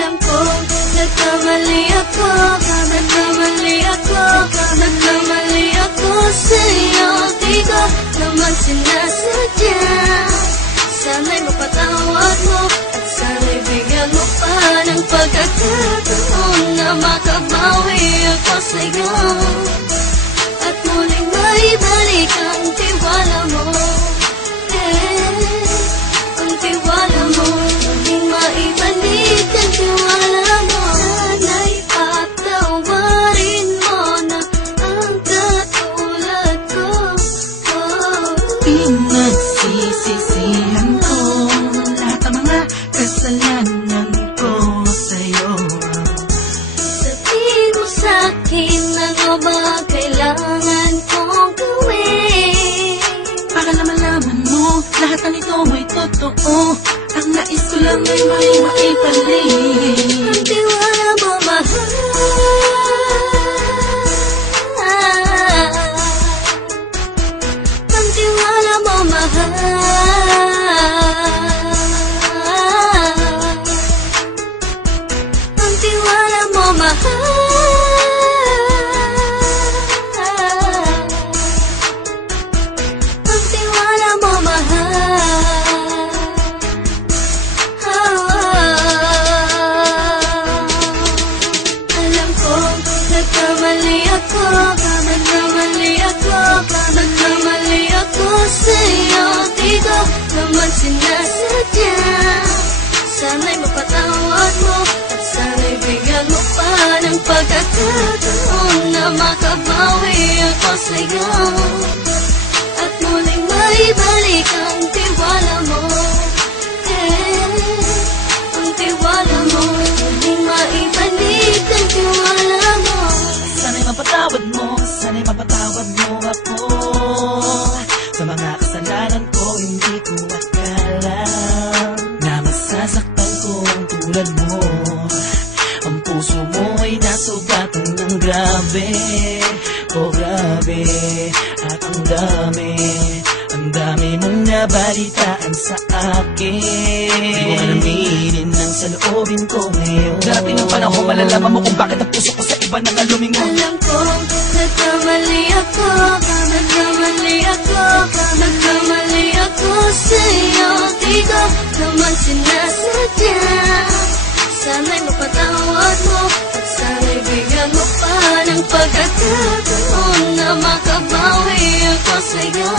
Alam kong nagkamali ako, nagkamali ako, nagkamali ako sa'yo. Di ko naman sinasadya. Sana'y mapatawad mo at sana'y bigyan mo pa ng pagkakataon na makabawi ako sa'yo at muling maibalik ang tiwala mo. Ang tiwala mo, muling maibalik ang tiwala mo. Sana'y patawarin mo na ang katulad ko. Pinagsisisihan ko lahat ng mga kasalanan ko sa'yo. Sabihin mo sa'kin ano ba kailangan kong gawin Para na malaman mo lahat ng ito ay totoo. Ang nais ko lang ay may maibalik ang tiwala mo, mahal. Ang tiwala mo, mahal. Ang tiwala mo, mahal. Ang tiwala mo, mahal. Alam kong nagkamali ako, nagkamali ako, nagkamali ako sa'yo. Di ko naman sinasadya. Sana'y mapatawad mo at sana'y bigyan mo pa ng pagkakataon na makabawi ako sa'yo at muling maibalik ang tiwala mo. Ang tiwala mo, muling maibalik ang tiwala mo. Sana'y mapatawad mo, sana'y mapatawad mo ako sa mga kasalanan ko. Hindi ko akala na masasaktan ko ang tulad mo. Ang puso mo ay nasugatan ng grabe, oh grabe. At ang dami mong nabalitaan sa akin. Di ko alaminin ang saloobin ko ngayon. Darating ang panahon, malalaman mo kung bakit ang puso ko sa iba nang alumingon. Alam kong nagkamali ako, nagkamali ako, nagkamali ako sa'yo. Di ko naman sinasadya. Sana'y mapatawad mo at sana'y bigyan mo pa ng pagkakataon na makabawi ako sa'yo